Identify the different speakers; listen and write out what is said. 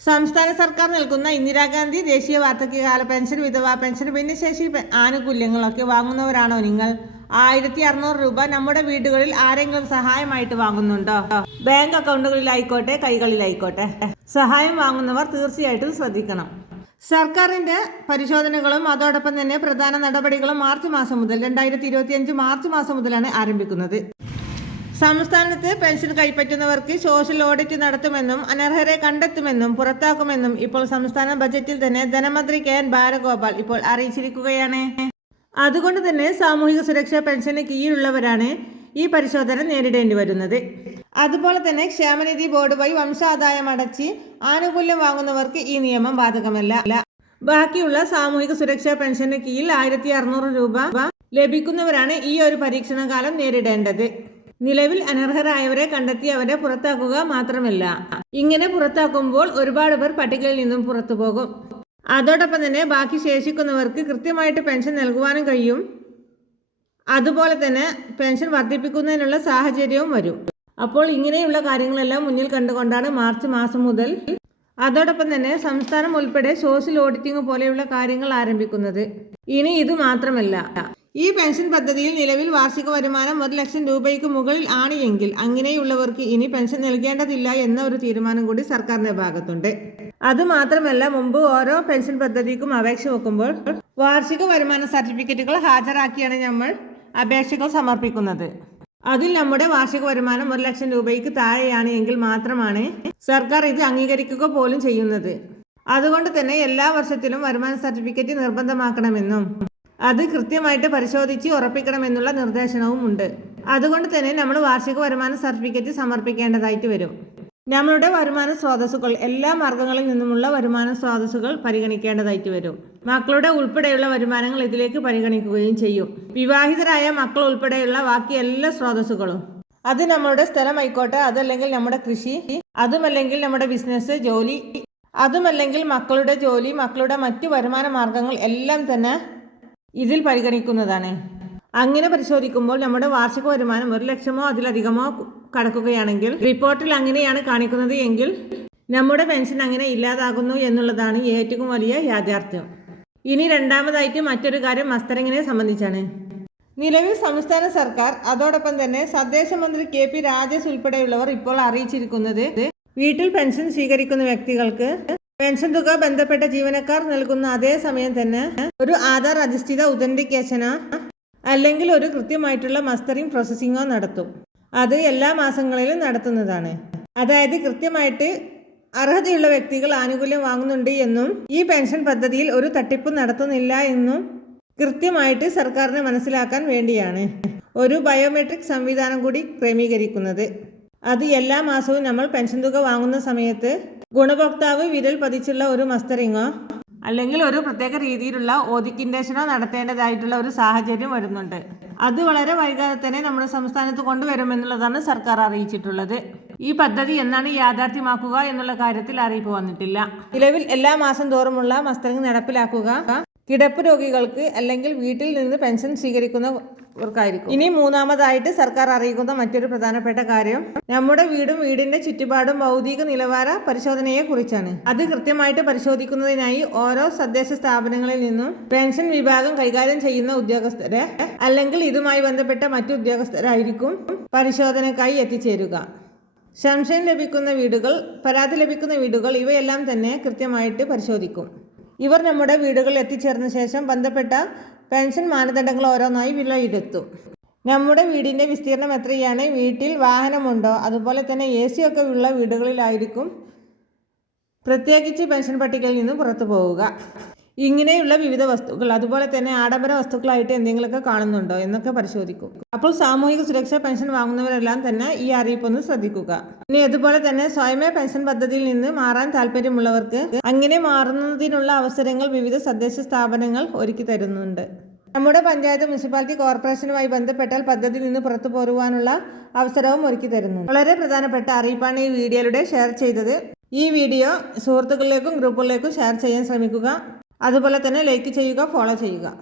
Speaker 1: സംസ്ഥാന സർക്കാർ നൽകുന്ന ഇന്ദിരാഗാന്ധി ദേശീയ വാർദ്ധക്യകാല പെൻഷൻ വിധവാ പെൻഷൻ ഭിന്നശേഷി ആനുകൂല്യങ്ങളൊക്കെ വാങ്ങുന്നവരാണോ നിങ്ങൾ? ആയിരത്തി അറുന്നൂറ് രൂപ നമ്മുടെ വീടുകളിൽ ആരെങ്കിലും സഹായമായിട്ട് വാങ്ങുന്നുണ്ടോ? ബാങ്ക് അക്കൗണ്ടുകളിലായിക്കോട്ടെ കൈകളിലായിക്കോട്ടെ. സഹായം വാങ്ങുന്നവർ തീർച്ചയായിട്ടും ശ്രദ്ധിക്കണം. സർക്കാരിന്റെ പരിശോധനകളും അതോടൊപ്പം തന്നെ പ്രധാന നടപടികളും മാർച്ച് മാസം മുതൽ രണ്ടായിരത്തി മാർച്ച് മാസം മുതലാണ് ആരംഭിക്കുന്നത്. സംസ്ഥാനത്ത് പെൻഷൻ കൈപ്പറ്റുന്നവർക്ക് സോഷ്യൽ ഓഡിറ്റ് നടത്തുമെന്നും അനർഹരെ കണ്ടെത്തുമെന്നും പുറത്താക്കുമെന്നും ഇപ്പോൾ സംസ്ഥാന ബജറ്റിൽ തന്നെ ധനമന്ത്രി കെ എൻ ബാലഗോപാൽ ഇപ്പോൾ അറിയിച്ചിരിക്കുകയാണ്. അതുകൊണ്ട് തന്നെ സാമൂഹിക സുരക്ഷാ പെൻഷന് കീഴിലുള്ളവരാണ് ഈ പരിശോധന നേരിടേണ്ടി വരുന്നത്. അതുപോലെ തന്നെ ക്ഷേമനിധി ബോർഡ് വഴി വംശാദായം അടച്ച് ആനുകൂല്യം വാങ്ങുന്നവർക്ക് ഈ നിയമം ബാധകമല്ല. ബാക്കിയുള്ള സാമൂഹിക സുരക്ഷാ പെൻഷന് കീഴിൽ ആയിരത്തി അറുന്നൂറ് രൂപ ലഭിക്കുന്നവരാണ് ഈ ഒരു പരീക്ഷണകാലം നേരിടേണ്ടത്. നിലവിൽ അനർഹരായവരെ കണ്ടെത്തി അവരെ പുറത്താക്കുക മാത്രമല്ല ഇങ്ങനെ പുറത്താക്കുമ്പോൾ ഒരുപാട് പേർ പട്ടികയിൽ നിന്നും പുറത്തു പോകും. അതോടൊപ്പം തന്നെ ബാക്കി ശേഷിക്കുന്നവർക്ക് കൃത്യമായിട്ട് പെൻഷൻ നൽകുവാനും കഴിയും. അതുപോലെ തന്നെ പെൻഷൻ വർദ്ധിപ്പിക്കുന്നതിനുള്ള സാഹചര്യവും വരും. അപ്പോൾ ഇങ്ങനെയുള്ള കാര്യങ്ങളെല്ലാം മുന്നിൽ കണ്ടുകൊണ്ടാണ് മാർച്ച് മാസം മുതൽ അതോടൊപ്പം തന്നെ സംസ്ഥാനം ഉൾപ്പെടെ സോഷ്യൽ ഓഡിറ്റിംഗ് പോലെയുള്ള കാര്യങ്ങൾ ആരംഭിക്കുന്നത്. ഇനി ഇത് മാത്രമല്ല ഈ പെൻഷൻ പദ്ധതിയിൽ നിലവിൽ വാർഷിക വരുമാനം ഒരു ലക്ഷം രൂപയ്ക്ക് മുകളിൽ ആണ് എങ്കിൽ അങ്ങനെയുള്ളവർക്ക് ഇനി പെൻഷൻ നൽകേണ്ടതില്ല എന്ന ഒരു തീരുമാനം കൂടി സർക്കാരിന്റെ ഭാഗത്തുണ്ട്. അത് മാത്രമല്ല മുമ്പ് ഓരോ പെൻഷൻ പദ്ധതിക്കും അപേക്ഷ വെക്കുമ്പോൾ വാർഷിക വരുമാന സർട്ടിഫിക്കറ്റുകൾ ഹാജരാക്കിയാണ് നമ്മൾ അപേക്ഷകൾ സമർപ്പിക്കുന്നത്. അതിൽ നമ്മുടെ വാർഷിക വരുമാനം ഒരു ലക്ഷം രൂപയ്ക്ക് താഴെയാണ് എങ്കിൽ മാത്രമാണ് സർക്കാർ ഇത് അംഗീകരിക്കുക പോലും ചെയ്യുന്നത്. അതുകൊണ്ട് തന്നെ എല്ലാ വർഷത്തിലും വരുമാന സർട്ടിഫിക്കറ്റ് നിർബന്ധമാക്കണമെന്നും അത് കൃത്യമായിട്ട് പരിശോധിച്ച് ഉറപ്പിക്കണമെന്നുള്ള നിർദ്ദേശനവും ഉണ്ട്. അതുകൊണ്ട് തന്നെ നമ്മൾ വാർഷിക വരുമാന സർട്ടിഫിക്കറ്റ് സമർപ്പിക്കേണ്ടതായിട്ട് വരും. നമ്മളുടെ വരുമാന സ്രോതസ്സുകൾ എല്ലാ മാർഗങ്ങളിൽ നിന്നുമുള്ള വരുമാന സ്രോതസ്സുകൾ പരിഗണിക്കേണ്ടതായിട്ട് വരും. മക്കളുടെ ഉൾപ്പെടെയുള്ള വരുമാനങ്ങൾ ഇതിലേക്ക് പരിഗണിക്കുകയും ചെയ്യും. വിവാഹിതരായ മക്കൾ ഉൾപ്പെടെയുള്ള ബാക്കി എല്ലാ സ്രോതസ്സുകളും. അത് നമ്മളുടെ സ്ഥലമായിക്കോട്ടെ അതല്ലെങ്കിൽ നമ്മുടെ കൃഷി അതുമല്ലെങ്കിൽ നമ്മുടെ ബിസിനസ് ജോലി അതുമല്ലെങ്കിൽ മക്കളുടെ ജോലി മക്കളുടെ മറ്റു വരുമാന മാർഗങ്ങൾ എല്ലാം തന്നെ ഇതിൽ പരിഗണിക്കുന്നതാണ്. അങ്ങനെ പരിശോധിക്കുമ്പോൾ നമ്മുടെ വാർഷിക വരുമാനം ഒരു ലക്ഷമോ അതിലധികമോ കടക്കുകയാണെങ്കിൽ റിപ്പോർട്ടിൽ അങ്ങനെയാണ് കാണിക്കുന്നത് എങ്കിൽ നമ്മുടെ പെൻഷൻ അങ്ങനെ ഇല്ലാതാകുന്നു എന്നുള്ളതാണ് ഏറ്റവും വലിയ യാഥാർത്ഥ്യം. ഇനി രണ്ടാമതായിട്ട് മറ്റൊരു കാര്യം മസ്തരങ്ങിനെ സംബന്ധിച്ചാണ്. നിലവിൽ സംസ്ഥാന സർക്കാർ അതോടൊപ്പം തന്നെ തദ്ദേശ മന്ത്രി കെ പി രാജേഷ് ഉൾപ്പെടെയുള്ളവർ ഇപ്പോൾ അറിയിച്ചിരിക്കുന്നത് വീട്ടിൽ പെൻഷൻ സ്വീകരിക്കുന്ന വ്യക്തികൾക്ക് പെൻഷൻ തുക ബന്ധപ്പെട്ട ജീവനക്കാർ നൽകുന്ന അതേ സമയം തന്നെ ഒരു ആധാർ അധിഷ്ഠിത ഒതന്റിക്കേഷനോ അല്ലെങ്കിൽ ഒരു കൃത്യമായിട്ടുള്ള മസ്റ്ററിംഗ് പ്രോസസ്സിങ്ങോ നടത്തും. അത് എല്ലാ മാസങ്ങളിലും നടത്തുന്നതാണ്. അതായത് കൃത്യമായിട്ട് അർഹതയുള്ള വ്യക്തികൾ ആനുകൂല്യം വാങ്ങുന്നുണ്ട് എന്നും ഈ പെൻഷൻ പദ്ധതിയിൽ ഒരു തട്ടിപ്പ് നടത്തുന്നില്ല എന്നും കൃത്യമായിട്ട് സർക്കാരിന് മനസ്സിലാക്കാൻ വേണ്ടിയാണ് ഒരു ബയോമെട്രിക് സംവിധാനം കൂടി ക്രമീകരിക്കുന്നത്. അത് എല്ലാ മാസവും നമ്മൾ പെൻഷൻ തുക വാങ്ങുന്ന സമയത്ത് ഗുണഭോക്താവ് വിരൽ പതിച്ചുള്ള ഒരു മസ്റ്ററിങ്ങോ അല്ലെങ്കിൽ ഒരു പ്രത്യേക രീതിയിലുള്ള ഓദിക്കിൻഡേഷനോ നടത്തേണ്ടതായിട്ടുള്ള ഒരു സാഹചര്യം വരുന്നുണ്ട്. അത് വളരെ വൈകാതെ തന്നെ നമ്മുടെ സംസ്ഥാനത്ത് കൊണ്ടുവരുമെന്നുള്ളതാണ് സർക്കാർ അറിയിച്ചിട്ടുള്ളത്. ഈ പദ്ധതി എന്നാണ് യാഥാർത്ഥ്യമാക്കുക എന്നുള്ള കാര്യത്തിൽ അറിയിപ്പ് വന്നിട്ടില്ല. നിലവിൽ എല്ലാ മാസം തോറുമുള്ള മസ്റ്ററിംഗ് നടപ്പിലാക്കുക കിടപ്പ് രോഗികൾക്ക് അല്ലെങ്കിൽ വീട്ടിൽ നിന്ന് പെൻഷൻ സ്വീകരിക്കുന്നവർക്കായിരിക്കും. ഇനി മൂന്നാമതായിട്ട് സർക്കാർ അറിയിക്കുന്ന മറ്റൊരു പ്രധാനപ്പെട്ട കാര്യം നമ്മുടെ വീടും വീടിന്റെ ചുറ്റുപാടും ഭൗതിക നിലവാര പരിശോധനയെ കുറിച്ചാണ് അത് കൃത്യമായിട്ട് പരിശോധിക്കുന്നതിനായി ഓരോ തദ്ദേശ സ്ഥാപനങ്ങളിൽ നിന്നും പെൻഷൻ വിഭാഗം കൈകാര്യം ചെയ്യുന്ന ഉദ്യോഗസ്ഥരെ അല്ലെങ്കിൽ ഇതുമായി ബന്ധപ്പെട്ട മറ്റു ഉദ്യോഗസ്ഥരായിരിക്കും പരിശോധനക്കായി എത്തിച്ചേരുക. സംശയം ലഭിക്കുന്ന വീടുകൾ പരാതി ലഭിക്കുന്ന വീടുകൾ ഇവയെല്ലാം തന്നെ കൃത്യമായിട്ട് പരിശോധിക്കും. ഇവർ നമ്മുടെ വീടുകളിൽ എത്തിച്ചേർന്ന ശേഷം ബന്ധപ്പെട്ട പെൻഷൻ മാനദണ്ഡങ്ങൾ ഓരോന്നായി വിലയിരുത്തും നമ്മുടെ വീടിന്റെ വിസ്തീർണം എത്രയാണ്? വീട്ടിൽ വാഹനമുണ്ടോ? അതുപോലെ തന്നെ എ സി ഒക്കെ ഉള്ള വീടുകളിലായിരിക്കും പ്രത്യേകിച്ച് പെൻഷൻ പട്ടികയിൽ നിന്ന് പുറത്തു പോവുക. ഇങ്ങനെയുള്ള വിവിധ വസ്തുക്കൾ അതുപോലെ തന്നെ ആഡംബര വസ്തുക്കളായിട്ട് എന്തെങ്കിലുമൊക്കെ കാണുന്നുണ്ടോ എന്നൊക്കെ പരിശോധിക്കും. അപ്പോൾ സാമൂഹിക സുരക്ഷാ പെൻഷൻ വാങ്ങുന്നവരെല്ലാം തന്നെ ഈ അറിയിപ്പൊന്ന് ശ്രദ്ധിക്കുക. ഇനി അതുപോലെ തന്നെ സ്വയമേ പെൻഷൻ പദ്ധതിയിൽ നിന്ന് മാറാൻ താല്പര്യമുള്ളവർക്ക് അങ്ങനെ മാറുന്നതിനുള്ള അവസരങ്ങൾ വിവിധ തദ്ദേശ സ്ഥാപനങ്ങൾ ഒരുക്കി തരുന്നുണ്ട്. നമ്മുടെ പഞ്ചായത്ത് മുനിസിപ്പാലിറ്റി കോർപ്പറേഷനുമായി ബന്ധപ്പെട്ടാൽ പദ്ധതിയിൽ നിന്ന് പുറത്തു പോരുവാനുള്ള അവസരവും ഒരുക്കി തരുന്നു വളരെ പ്രധാനപ്പെട്ട അറിയിപ്പാണ് ഈ വീഡിയോയിലൂടെ ഷെയർ ചെയ്തത്. ഈ വീഡിയോ സുഹൃത്തുക്കളിലേക്കും ഗ്രൂപ്പുകളിലേക്കും ഷെയർ ചെയ്യാൻ ശ്രമിക്കുക. അതുപോലെ തന്നെ ലൈക്ക് ചെയ്യുക ഫോളോ ചെയ്യുക.